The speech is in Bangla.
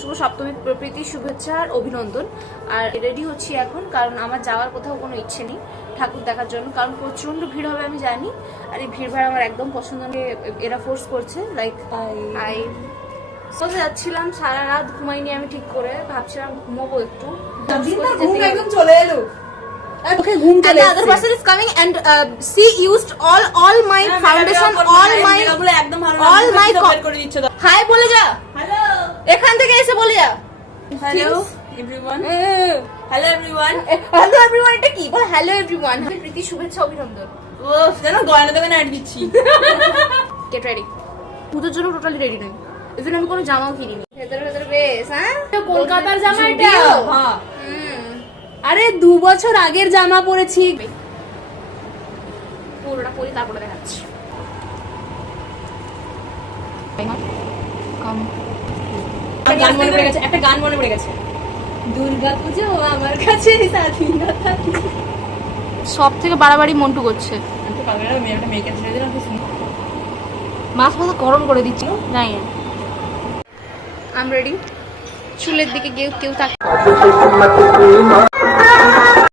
শুভ সপ্তমী প্রীতি শুভেচ্ছা আর অভিনন্দন। আর রেডি হচ্ছি এখন, কারণ আমার যাওয়ার কোথাও কোনো ইচ্ছে নেই ঠাকুর দেখার জন্য, কারণ প্রচন্ড ভিড় হবে আমি জানি। আর এই ভিড় ভাড় আমার একদম পছন্দ নেই, এরা ফোর্স করছে। লাইক যাচ্ছিলাম, সারা রাত ঘুমাইনি আমি, ঠিক করে ভাবছিলাম ঘুমাবো একটু, একদম চলে এলো। Okay, and the other person is coming and she used all my foundation, all my hi বলে যা, হ্যালো এখান থেকে এসে বলে যা hello everyone, hello everyone, hello everyone. এটা কি বল? হ্যালো এভরিওয়ান, প্রীতি শুভেচ্ছা অভিনন্দন। ও জানো গয়না দোকানে অ্যাড দিচ্ছি। Get ready. পুজোর জন্য টোটালি রেডি নই, এজন্য আমি কোনো জামাও কিনিনি। ভেতরে ভেতরে বেশ, হ্যাঁ কলকাতার জামা এটা। হ্যাঁ আরে 2 বছর আগের জামা পরেছি, পুরোটা পরি তারপরে দেখাচ্ছি। একটা গান মনে পড়ে গেছে, দুর্গা পুজো আমার কাছে স্বাধীনতা। সব থেকে বাড়াবাড়ি মন্টু করছে, মেয়েকে ছেড়ে দিলাম, মাছ মাথা গরম করে দিচ্ছি। জানি না, আম রেডি। চুলের দিকে কেউ তাক